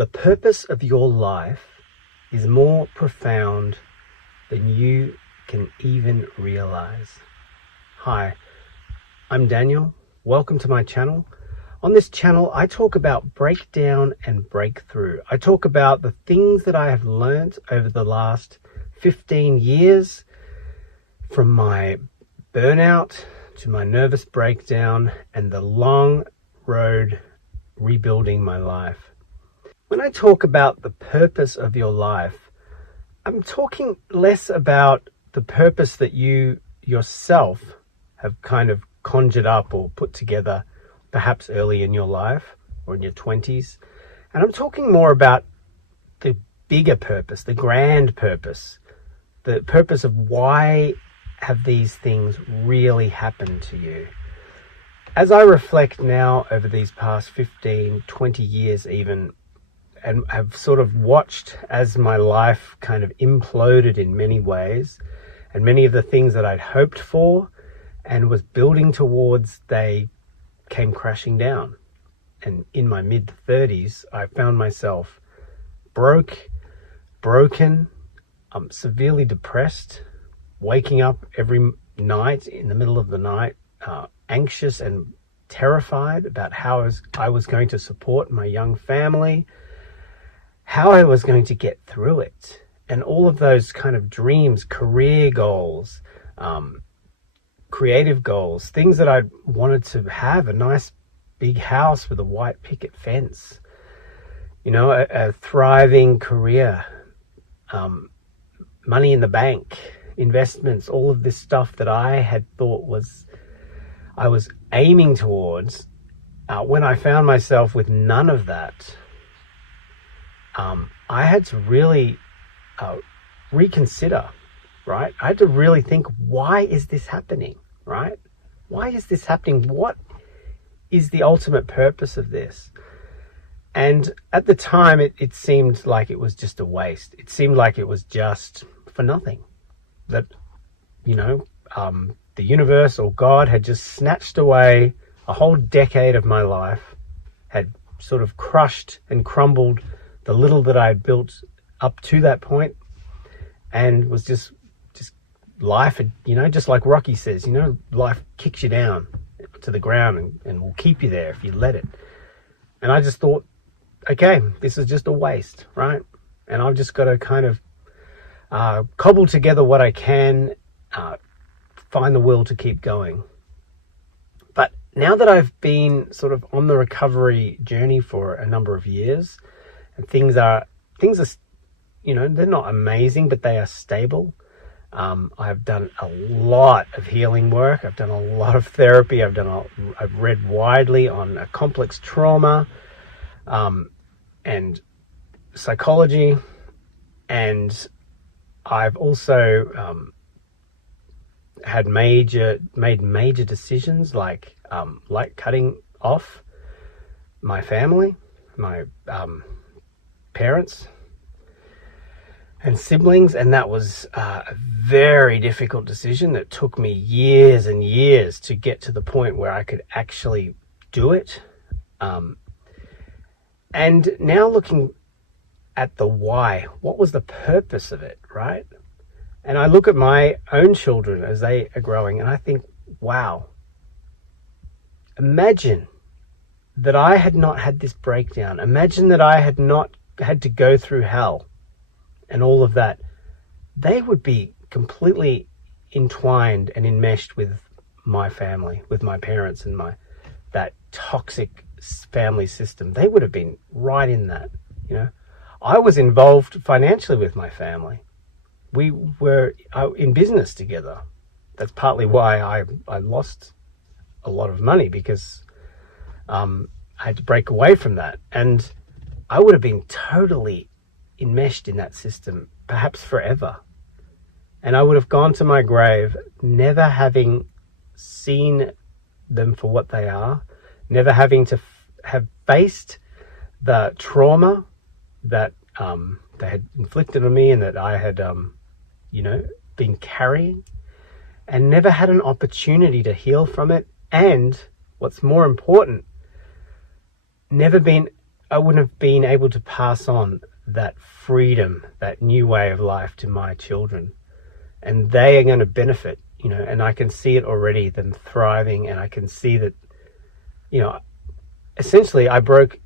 The purpose of your life is more profound than you can even realize. Hi, I'm Daniel. Welcome to my channel. On this channel, I talk about breakdown and breakthrough. I talk about the things that I have learned over the last 15 years, from my burnout to my nervous breakdown and the long road rebuilding my life. When I talk about the purpose of your life, I'm talking less about the purpose that you yourself have kind of conjured up or put together perhaps early in your life or in your 20s. And I'm talking more about the bigger purpose, the grand purpose, the purpose of why have these things really happened to you. As I reflect now over these past 15, 20 years even, and have sort of watched as my life kind of imploded in many ways, and many of the things that I'd hoped for and was building towards, they came crashing down. And in my mid-30s, I found myself broken, severely depressed, waking up every night in the middle of the night, anxious and terrified about how I was going to support my young family, how I was going to get through it. And all of those kind of dreams, career goals, creative goals, things that I wanted to have, a nice big house with a white picket fence, a thriving career, money in the bank, investments, all of this stuff that I had thought I was aiming towards. When I found myself with none of that, I had to really reconsider, right? I had to really think, why is this happening, right? Why is this happening? What is the ultimate purpose of this? And at the time, it seemed like it was just a waste. It seemed like it was just for nothing. That, the universe or God had just snatched away a whole decade of my life, had sort of crushed and crumbled the little that I had built up to that point, and was just life, just like Rocky says, life kicks you down to the ground and will keep you there if you let it. And I just thought, okay, this is just a waste, right? And I've just got to kind of cobble together what I can, find the will to keep going. But now that I've been sort of on the recovery journey for a number of years, and things are, they're not amazing, but they are stable. I've done a lot of healing work. I've done a lot of therapy. I've read widely on complex trauma, and psychology, and I've also had made major decisions like cutting off my family, my parents and siblings, and that was a very difficult decision that took me years and years to get to the point where I could actually do it. And now looking at the why, what was the purpose of it, right? And I look at my own children as they are growing, and I think, wow, imagine that I had not had this breakdown. Imagine that I had not had to go through hell and all of that. They would be completely entwined and enmeshed with my family, with my parents and that toxic family system. They would have been right in that, I was involved financially with my family. We were in business together. That's partly why I lost a lot of money, because I had to break away from that. And I would have been totally enmeshed in that system, perhaps forever. And I would have gone to my grave never having seen them for what they are, never having to have faced the trauma that they had inflicted on me and that I had, been carrying, and never had an opportunity to heal from it. And what's more important, never been I wouldn't have been able to pass on that freedom, that new way of life to my children. And they are going to benefit, and I can see it already, them thriving, and I can see that, essentially I broke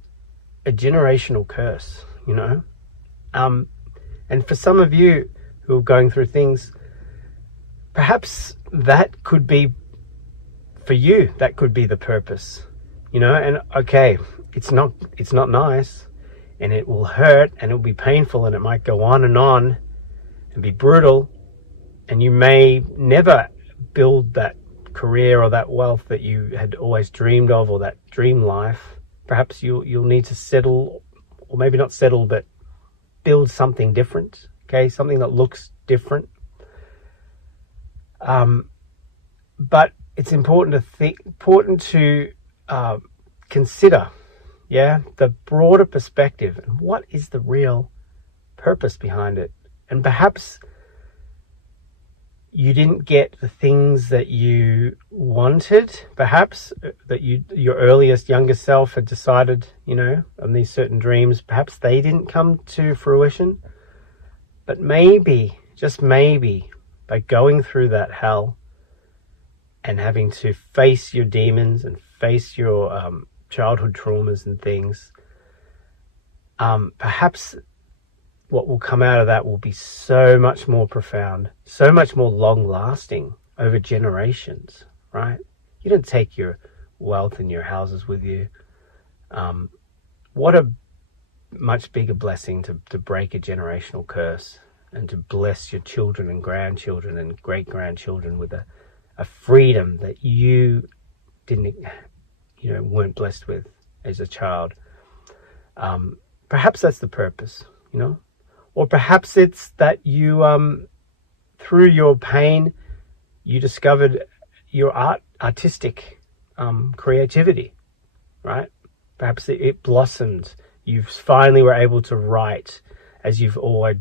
a generational curse, and for some of you who are going through things, perhaps that could be for you, that could be the purpose, and okay, it's not nice, and it will hurt, and it will be painful, and it might go on and be brutal, and you may never build that career or that wealth that you had always dreamed of, or that dream life. Perhaps you'll need to settle, or maybe not settle, but build something different, okay? Something that looks different. But it's important to consider, the broader perspective and what is the real purpose behind it. And perhaps you didn't get the things that you wanted, perhaps that your younger self had decided, on these certain dreams, perhaps they didn't come to fruition. But maybe, just maybe, by going through that hell and having to face your demons and face your childhood traumas and things, perhaps what will come out of that will be so much more profound, so much more long-lasting over generations, right? You don't take your wealth and your houses with you. What a much bigger blessing to break a generational curse and to bless your children and grandchildren and great-grandchildren with a freedom that you didn't, weren't blessed with as a child. Perhaps that's the purpose, or perhaps it's that you, through your pain, you discovered your artistic creativity, right? Perhaps it blossomed. You finally were able to write as you've always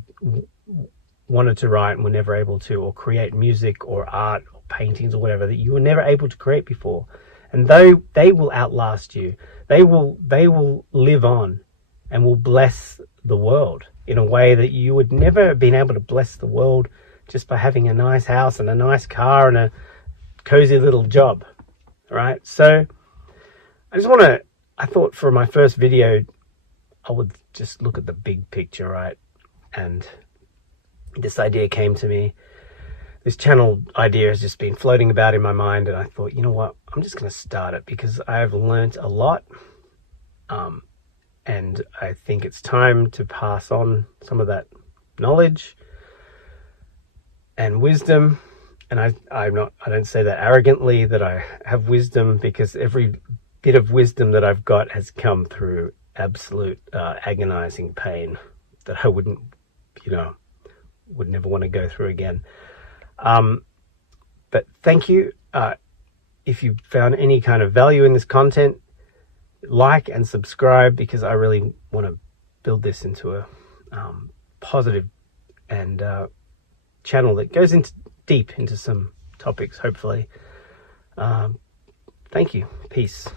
wanted to write and were never able to, or create music or art or paintings or whatever that you were never able to create before. And though they will outlast you, they will live on and will bless the world in a way that you would never have been able to bless the world just by having a nice house and a nice car and a cozy little job, right? So I thought for my first video, I would just look at the big picture, right? And this idea came to me. This channel idea has just been floating about in my mind, and I thought, you know what? I'm just going to start it because I've learnt a lot. And I think it's time to pass on some of that knowledge and wisdom. And I don't say that arrogantly that I have wisdom, because every bit of wisdom that I've got has come through absolute agonizing pain that I would never want to go through again. But thank you. If you found any kind of value in this content, like and subscribe, because I really want to build this into a positive and channel that goes deep into some topics, hopefully. Thank you. Peace.